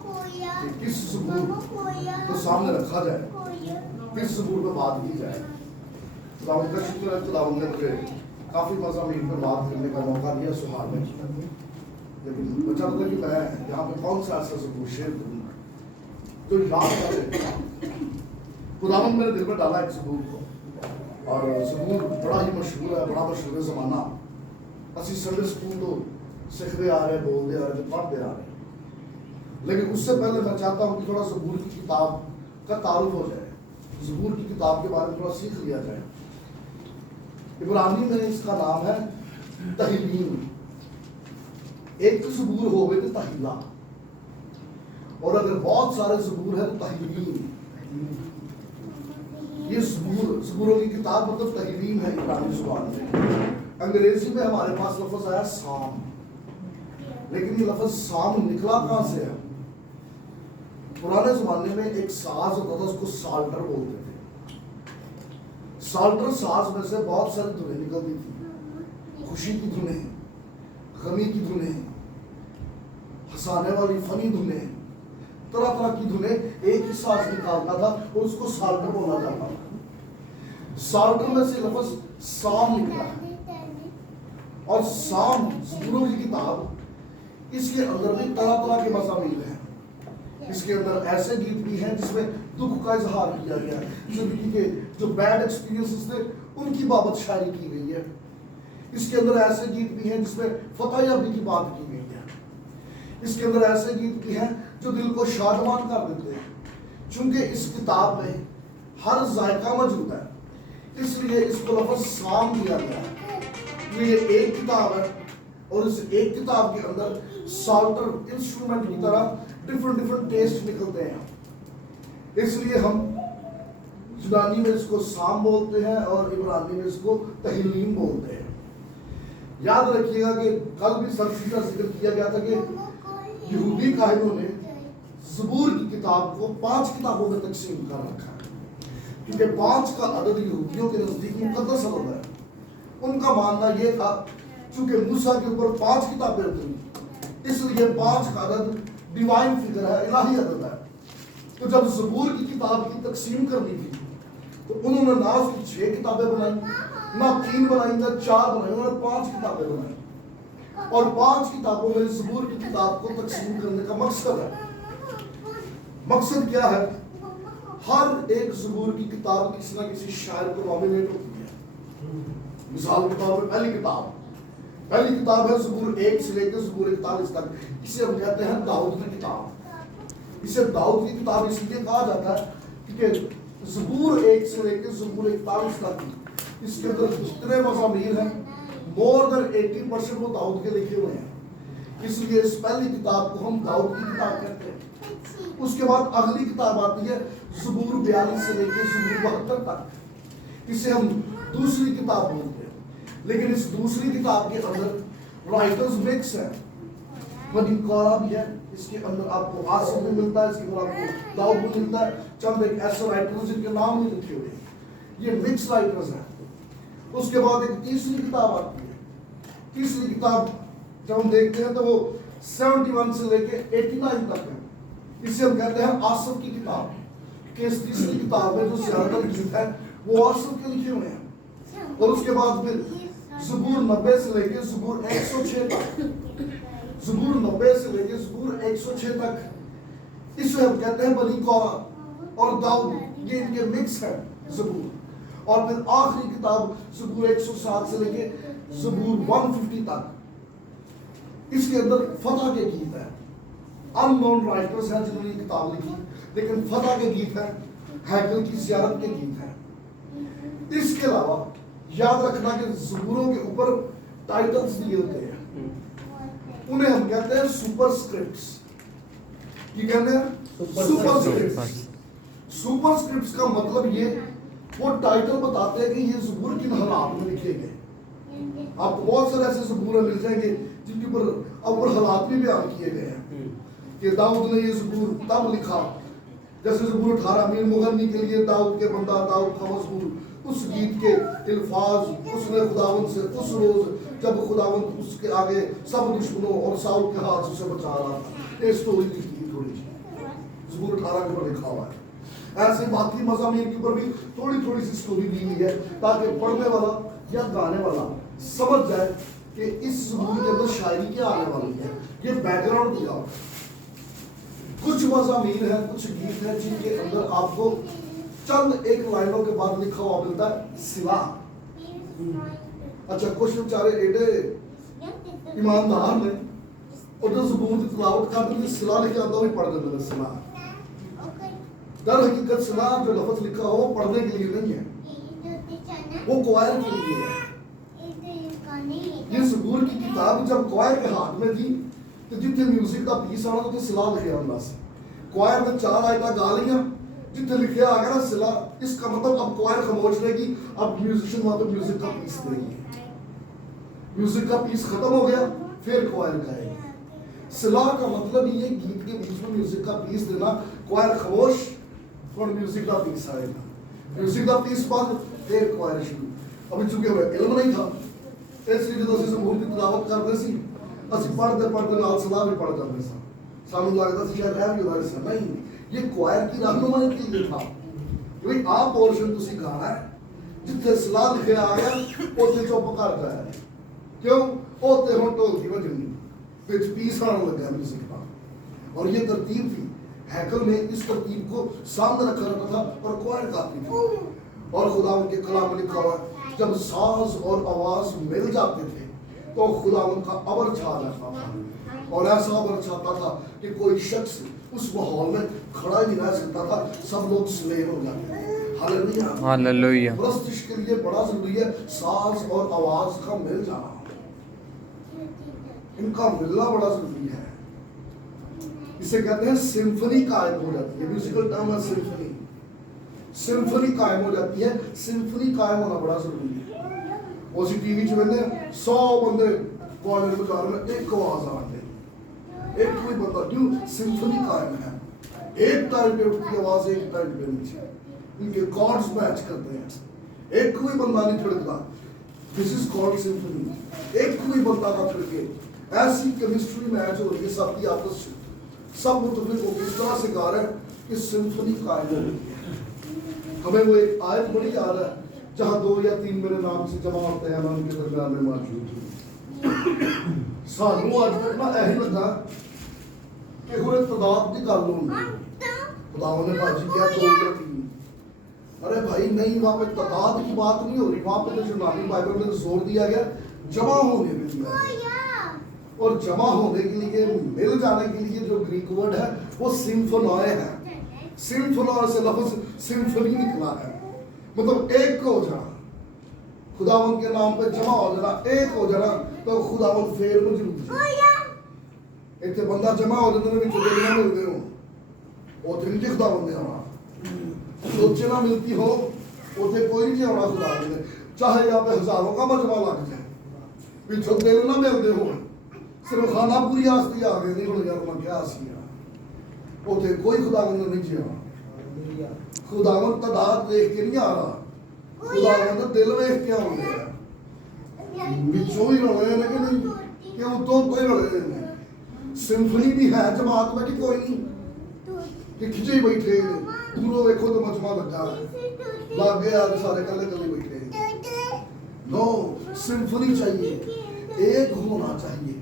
کہ کس زبور کو سامنے رکھا جائے، کس زبور پہ بات کی جائے. خداوند کا شکر ہے، خداوند نے مجھے کافی مضامین پر بات کرنے کا موقع دیا سہار میں، لیکن بچہ کہ میں یہاں پہ کون سا ایسا زبور شیئر کروں گا جو یاد کرے. خداوند میرے دل میں ڈالا ایک زبور کو، اور زبور بڑا ہی مشہور ہے، بڑا مشہور ہے زمانہ. اسی سنڈے اسکول تو سکھتے آ رہے، بولتے آ رہے، پڑھتے آ رہے. لیکن اس سے پہلے میں چاہتا ہوں کہ تھوڑا زبور کی کتاب کا تعارف ہو جائے، زبور کی کتاب کے بارے میں تھوڑا سیکھ لیا جائے. عبرانی میں اس کا نام ہے تہلیم. ایک زبور ہو گئے تو تہیلا، اور اگر بہت سارے زبور ہیں تو تہلیم. یہ زبوروں کی کتاب مطلب تہلیم ہے عبرانی زبان میں. انگریزی میں ہمارے پاس لفظ آیا سام، لیکن یہ لفظ سام نکلا کہاں سے ہے؟ پرانے زمانے میں ایک ساز ہوتا تھا، اس کو سالٹر بولتے تھے. سالٹر ساز میں سے بہت ساری دھنیں نکلتی تھی، خوشی کی دھنیں، غمی کی دھنیں، ہنسانے والی فنی دھنیں، طرح طرح کی دھنیں ایک ہی ساز نکالتا تھا اور اس کو سالٹر بولا جاتا تھا. سالٹر میں سے لفظ سام نکلا ہے، اور سام زبوروں کی کتاب، اس کے اندر بھی طرح طرح کے مضامین ہیں. اس کے اندر ایسے گیت بھی ہیں جس میں دکھ کا اظہار کیا گیا ہے، زندگی کے جو بیڈ ایکسپیرینسز تھے ان کی بابت شاعری کی گئی ہے. اس کے اندر ایسے گیت بھی ہیں جس میں فتح یابی کی بات کی گئی ہے. اس کے اندر ایسے گیت بھی ہیں جو دل کو شادمان کر دیتے ہیں. چونکہ اس کتاب میں ہر ذائقہ موجود ہے، اس لیے اس کو لفظ سام دیا گیا ہے. یہ ایک کتاب ہے، اور اس ایک کتاب کے اندر سالٹر انسٹرومنٹ کی طرح ڈفرنٹ ٹیسٹ نکلتے ہیں. اس لیے ہم یونانی میں اس کو سام بولتے ہیں اور عبرانی میں اس کو تہلیم بولتے ہیں. یاد رکھیے گا کہ کل بھی سرفی کا ذکر کیا گیا تھا کہ یہودی کاہنوں نے زبور کی کتاب کو 5 کتابوں میں تقسیم کر رکھا ہے، کیونکہ 5 کا عدد یہودیوں کے نزدیک مقدس عدد ہے. ان کا ماننا یہ تھا چونکہ موسیٰ کے اوپر 5 کتابیں اتری، اس لیے 5 کا عدد ڈیوائن فگر ہے، الہی عدد ہے. تو جب زبور کی کتاب کی تقسیم کرنی تھی تو انہوں نے نہ اس کی 6 کتابیں بنائی، نہ 3 بنائی، نہ 4 بنائی، انہوں نے 5 کتابیں بنائی. اور 5 کتابوں میں زبور کی کتاب کو تقسیم کرنے کا مقصد ہے. مقصد کیا ہے؟ ہر ایک زبور کی کتاب کسی نہ کسی شاعر کو نامینیٹ ہوتی ہے. مثال کے طور پر پہلی کتاب ہے زبور 1 سے لے کے زبور 41 تک. اسے ہم کہتے ہیں داؤد کی کتاب. اسے داؤد کی کتاب اس لیے کہا جاتا ہے کیونکہ زبور 1 سے لے کے زبور 41 تک اس کے اندر جتنے مضامین ہیں مور دین 80% وہ داؤد کے لکھے ہوئے ہیں. اس لیے اس پہلی کتاب کو ہم داؤد کی کتاب کہتے ہیں. اس کے بعد اگلی کتاب آتی ہے زبور 42 سے لے کے زبور 72 تک. اسے ہم دوسری کتاب بولتے ہیں. لیکن اس دوسری کتاب کے اندر رائٹرز مکس ہے، بنی کورا بھی ہے، اس کے اندر آپ کو آصف بھی ملتا ہے، اس کے اندر آپ کو داؤد بھی ملتا ہے، چند ایک ایسے رائٹرز جن کے نام نہیں لکھے ہوئے. یہ مکس رائٹرز ہیں. اس کے بعد ایک تیسری کتاب آتی ہے. تیسری کتاب جب ہم دیکھتے ہیں تو وہ 71 سے لے کے 89 تک ہے. اسے ہم کہتے ہیں آصف کی کتاب، کہ اس تیسری کتاب میں جو زیادہ تر گیت ہے وہ آصف کے لکھے ہوئے ہیں. اور اس کے بعد پھر زبور 90 سے لے کے زبور 106 تک، زبور 90 سے لے کے زبور 106 تک اسے ہم کہتے ہیں بنی کورا اور داؤد. یہ ان کے مکس ہے زبور. اور پھر آخری کتاب زبور 107 سے لے کے زبور 150 تک، اس کے اندر فتح کے گیت ہیں. ان نون رائٹرز ہیں جنہوں نے یہ کتاب لکھی، لیکن فتح کے گیت ہیں، ہیکل کی زیارت کے گیت ہیں. اس کے علاوہ یاد رکھنا کہ زبوروں کے اوپر ٹائٹلز دیے ہوتے ہیں، انہیں ہم کہتے ہیں سپر سکرپٹس. یہ کہتے ہیں سپر سکرپٹس. سپر سکرپٹس کا مطلب یہ وہ ٹائٹل بتاتے ہیں کہ یہ زبور کن حالات میں لکھے گئے. آپ کو بہت سارے ایسے زبور مل جائیں گے جن کے اوپر حالات بھی بیان کیے گئے ہیں کہ داؤد نے یہ زبور تب لکھا، جیسے زبور 18 امیر مغنی کے لیے داؤد کے بندہ داؤد کا مزمور، اس گیت کے الفاظ اس نے خداوند سے اس روز جب خداوند اس کے آگے سب دشمنوں اور ساؤل کے ہاتھ سے اسے بچا رہا تھا. یہ سٹوری لکھی ہے تھوڑی سی زبور 18 کے اوپر لکھا ہوا ہے. ایسے باقی مضامین کے اوپر بھی تھوڑی تھوڑی سی سٹوری دی ہوئی ہے تاکہ پڑھنے والا یا گانے والا سمجھ جائے کہ اس زبور کے اندر شاعری کیا آنے والی ہے. یہ بیک گراؤنڈ دیا ہوا. کچھ مضامین ہیں, کچھ گیت ہیں جن کے اندر آپ کو چند ایک لائنوں کے بعد لکھا ہوا ملتا ہے سلا. اچھا کچھ بیچارے ایڈے ایماندار نے ادھر زبور کی تلاوت کر دی, سلا لکھا آتا بھی پڑھ دیتے ہیں. سلا در حقیقت سلا جو لفظ لکھا ہو وہ پڑھنے کے لیے نہیں ہے, وہ کوائر کے لیے ہے. یہ زبور کی کتاب جب کوائر کے ہاتھ میں تھی تو جتنے میوزک کا پیس آنا تو سلا لکھے اللہ سے. کوائر نے 4 آیتیں گا لیاں, جتنے لکھے آ گیا نا سلا, اس کا مطلب اب کوائر خاموش رہے گی, اب میوزیشن وہاں پہ میوزک کا پیس دے گی. میوزک کا پیس ختم ہو گیا پھر کوائر گائے گی. سلا کا مطلب یہ گیت کے بیچ میں میوزک کا پیس دینا, کوائر خاموش اور میوزک کا پیس آئے گا. میوزک کا پیس بعد پھر کوائر شروع. ابھی چونکہ ہمیں علم نہیں تھا اس لیے جب زبور کی تلاوت کرتے سی اسی پڑھتے پڑھتے نال سلا بھی پڑھ جاتے سا. سانو لگتا سی شاید ہے بھی ہوتا ہے, نہیں, یہ کوائر کی رہنمائی کے لیے تھا کہ آپ پورشن تسی گانا ہے جتنے سلا لکھے آ گیا اوتے چپ کر جایا. کیوں اوتے ہوں ٹول کی وجنی پچ پیس آنے لگا میوزک کا. اور یہ ترتیب تھی, ہیکل میں اس ترتیب کو سامنے رکھا رہتا تھا اور کوائر گاتی تھی. اور خداوند کے کلام میں لکھا ہوا ہے جب ساز اور آواز مل جاتے تھے تو خداوند کا ابر چھا جاتا تھا, اور ایسا ابر چھاتا تھا کہ کوئی شخص اس ماحول میں کھڑا ہی نہیں رہ سکتا تھا, سب لوگ سلیم ہو جاتے. ہاللیلویہ, ہاللیلویہ. پرستش کے لیے بڑا ضروری ہے ساز اور آواز کا مل جانا, ان کا ملنا بڑا ضروری ہے. اسے کہتے ہیں سمفنی قائم ہو جاتی ہے. میوزیکل ٹرم ہے سمفنی. سمفنی قائم ہو جاتی ہے. سمفنی قائم ہونا بڑا ضروری ہے. اسی ٹی وی چ ویندے 100 بندے کوالر بازار میں ایک آواز آتے, ایک کوئی بندہ کیوں سمفنی قائم ہے. ایک ٹائم پہ اٹھتی آواز, ایک ٹائم پہ نیچے, ان کے کارڈز میچ کرتے ہیں. ایک کوئی بندہ نہیں چھڑکتا, دس از کالڈ سمفنی. ایک کوئی بندہ نہ چھڑکے, ایسی کیمسٹری میچ ہو رہی ہے سب کی آپس سے, سب متفق ہو کے اس طرح سے گا رہے ہیں کہ سمفنی قائم ہو رہی ہے. ہمیں وہ ایک آیت بڑی یاد ہے جہاں 2 یا 3 میرے نام سے جمع ہوتے ہیں میں ان کے درمیان میں موجود ہوں. سانو آج تک نہ ایسا لگا کہ ہوئے تعداد کی گل ہوں خداوند نے باجی کیا 2 یا 3. ارے بھائی نہیں, وہاں پہ تعداد کی بات نہیں ہو رہی, وہاں پہ جو یونانی بائبل میں زور دیا گیا جمع ہونے میں دیا گیا. اور جمع ہونے کے لیے مل جانے کے لیے جو گریک ورڈ ہے وہ سمفونوئے ہے. سمفونوئے سے لفظ سمفنی نکلا ہے, مطلب ایک ہو جانا, خداوند کے نام پہ جمع ہو جانا, ایک ہو جانا. تو خداوند پھر موجود ہے. ایک بندہ جمع ہو جاتے ہیں چلیاں ملتے ہوں وہ تو نہیں خداوند نے آنا, سوچے نہ ملتی ہو اسے کوئی نہیں آنا خداوند نے. چاہے یہاں پہ ہزاروں کا مجمع لگ جائے پچھو دل نہ ملتے ہو, صرف خانہ پوری آستی آ گئے نہیں ہوں یار میں کیا آسی اسے کوئی خداوند نہیں جانا. خداوند تعداد دیکھ کے نہیں آ رہا, خداوند دل دیکھ کے آ گیا. بچوں ہی رڑے ہیں کہ نہیں کہ اتوں کوئی رڑے ہیں. سمفنی بھی ہے جماعت میں کہ کوئی نہیں کہ کھچے ہی بیٹھے ہیں, دوروں دیکھو تو مجمع لگا ہے, لگ گیا سارے کلے کلے بیٹھے ہیں. نو, سمفنی چاہیے, ایک ہونا چاہیے.